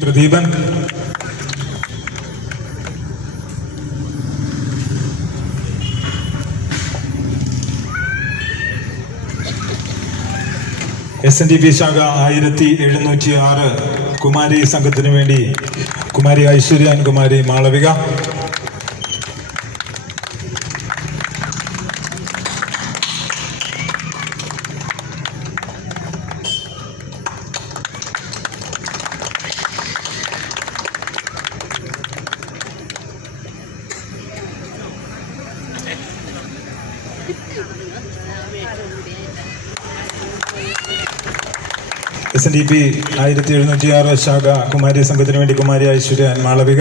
Pradeepan S N D P ശാഖ ആയിരത്തി എഴുന്നൂറ്റി ആറ് കുമാരി സംഘത്തിനു വേണ്ടി Kumari Aishwaryan Kumari Malavika. S N D P ആയിരത്തി എഴുന്നൂറ്റി ആറ് ശാഖ കുമാരി സംഘത്തിന് വേണ്ടി കുമാരി ഐശ്വര്യ മാളവിക.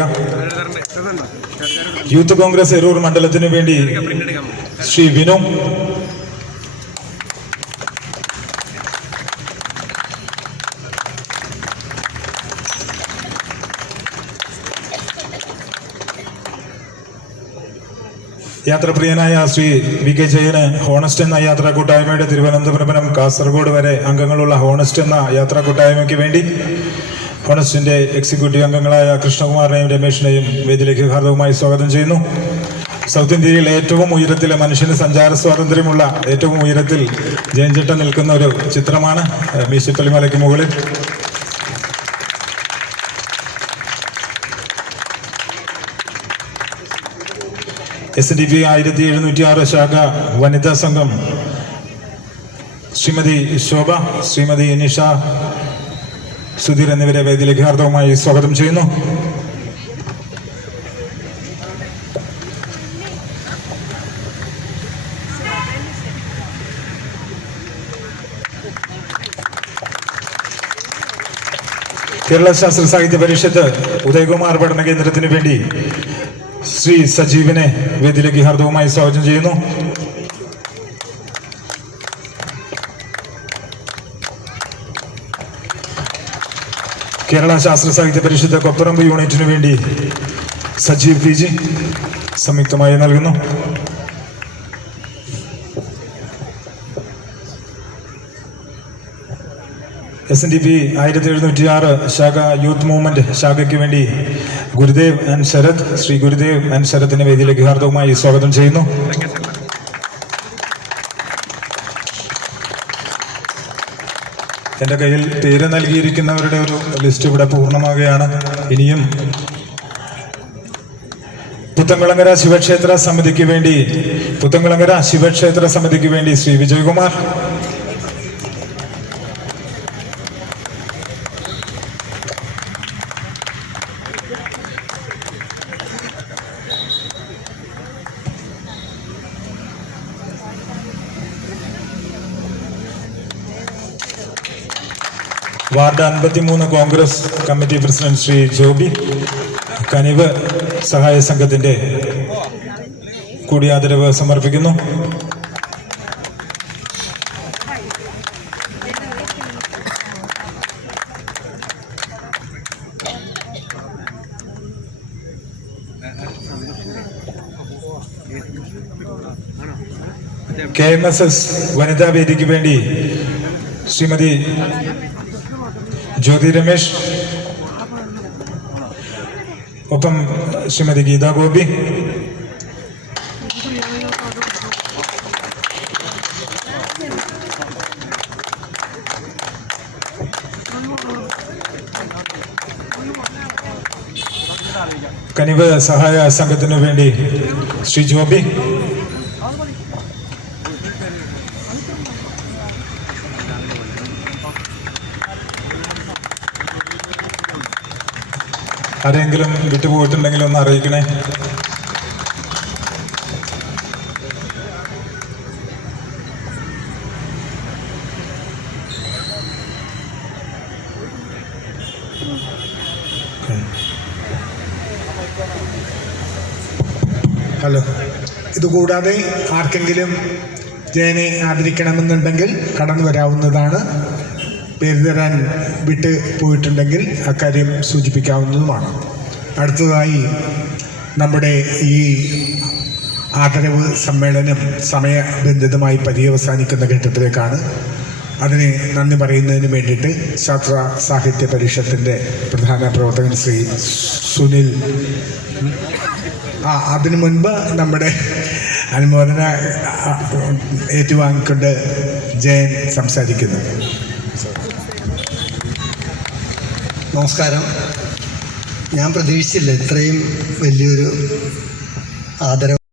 യൂത്ത് കോൺഗ്രസ് എരൂർ മണ്ഡലത്തിനു വേണ്ടി ശ്രീ വിനു. യാത്രപ്രിയനായ ശ്രീ വി കെ ജയന് ഹോണസ്റ്റ് എന്ന യാത്രാ കൂട്ടായ്മയുടെ തിരുവനന്തപുരം കാസർഗോഡ് വരെ അംഗങ്ങളുള്ള ഹോണസ്റ്റ് എന്ന യാത്രാ കൂട്ടായ്മയ്ക്ക് വേണ്ടി ഹോണസ്റ്റിന്റെ എക്സിക്യൂട്ടീവ് അംഗങ്ങളായ കൃഷ്ണകുമാറിനെയും രമേഷിനെയും വേദിയിലേക്ക് ഹാർദവുമായി സ്വാഗതം ചെയ്യുന്നു. സൗത്ത് ഇന്ത്യയിൽ ഏറ്റവും ഉയരത്തിൽ മനുഷ്യന് സഞ്ചാര സ്വാതന്ത്ര്യമുള്ള ഏറ്റവും ഉയരത്തിൽ ജയൻചട്ട നിൽക്കുന്ന ഒരു ചിത്രമാണ് മീശപ്പള്ളിമലയ്ക്ക് മുകളിൽ. എസ് ഡി പി ആയിരത്തി എഴുന്നൂറ്റി ആറ് ശാഖ വനിതാ സംഘം. ശ്രീമതി ശോഭ ശ്രീമതി നിഷ സുധീർ എന്നിവരെ വേദിയിലേക്ക് സ്വാഗതം ചെയ്യുന്നു. കേരള ശാസ്ത്ര സാഹിത്യ പരിഷത്ത് ഉദയകുമാർ പഠന കേന്ദ്രത്തിന് വേണ്ടി ശ്രീ സജീവിനെ വേദിയിലേക്ക് ഹർദവുമായി സ്വാഗതം ചെയ്യുന്നു. കേരള ശാസ്ത്ര സാഹിത്യ പരിഷത്ത് കൊപ്പറമ്പ് യൂണിറ്റിനു വേണ്ടി സജീവ് പി ജി സംയുക്തമായി നൽകുന്നു. എസ് എൻ ഡി പി ആയിരത്തി എഴുന്നൂറ്റി ആറ് ശാഖ യൂത്ത് മൂവ്മെന്റ് ശാഖയ്ക്ക് വേണ്ടി ഗുരുദേവ് ആൻഡ് ശരത് ശ്രീ ഗുരുദേവ് ആൻഡ് ശരത്തിനെ വേദിയിലേക്ക് ഹാർദവുമായി സ്വാഗതം ചെയ്യുന്നു. എന്റെ കയ്യിൽ പേര് നൽകിയിരിക്കുന്നവരുടെ ഒരു ലിസ്റ്റ് ഇവിടെ പൂർണമാകുകയാണ് ഇനിയും പുത്തങ്കുളങ്ങര ശിവക്ഷേത്ര സമിതിക്ക് വേണ്ടി പുത്തങ്കുളങ്ങര ശിവക്ഷേത്ര സമിതിക്ക് വേണ്ടി ശ്രീ വിജയകുമാർ വാർഡ് അൻപത്തിമൂന്ന് കോൺഗ്രസ് കമ്മിറ്റി പ്രസിഡന്റ് ശ്രീ ജോബി കനിവ് സഹായ സംഘത്തിന്റെ കൂടി ആദരവ് സമർപ്പിക്കുന്നു. കെ എം എസ് എസ് വനിതാ വേദിക്ക് വേണ്ടി ശ്രീമതി ജ്യോതി രമേശ്. ഒപ്പം ശ്രീമതി ഗീതാ ഗോപി. കനിവ് സഹായ സംഘത്തിനു വേണ്ടി ശ്രീ ജോബി. ആരെങ്കിലും വിട്ടുപോയിട്ടുണ്ടെങ്കിൽ ഒന്ന് അറിയിക്കണേ. ഹലോ. ഇതുകൂടാതെ ആർക്കെങ്കിലും ജയനെ ആദരിക്കണമെന്നുണ്ടെങ്കിൽ കടന്നു വരാവുന്നതാണ്. പേര് തരാൻ വിട്ട് പോയിട്ടുണ്ടെങ്കിൽ അക്കാര്യം സൂചിപ്പിക്കാവുന്നതുമാണ്. അടുത്തതായി നമ്മുടെ ഈ ആദരവ് സമ്മേളനം സമയബന്ധിതമായി പര്യവസാനിക്കുന്ന ഘട്ടത്തിലേക്കാണ്. അതിന് നന്ദി പറയുന്നതിന് വേണ്ടിയിട്ട് ശാസ്ത്ര സാഹിത്യ പരിഷത്തിന്റെ പ്രധാന പ്രവർത്തകൻ ശ്രീ സുനിൽ. ആ അതിനു മുൻപ് നമ്മുടെ അനുമോദന ഏറ്റുവാങ്ങിക്കൊണ്ട് ജയൻ സംസാരിക്കുന്നു. നമസ്കാരം. ഞാൻ പ്രതീക്ഷിച്ചില്ല ഇത്രയും വലിയൊരു ആദരവ്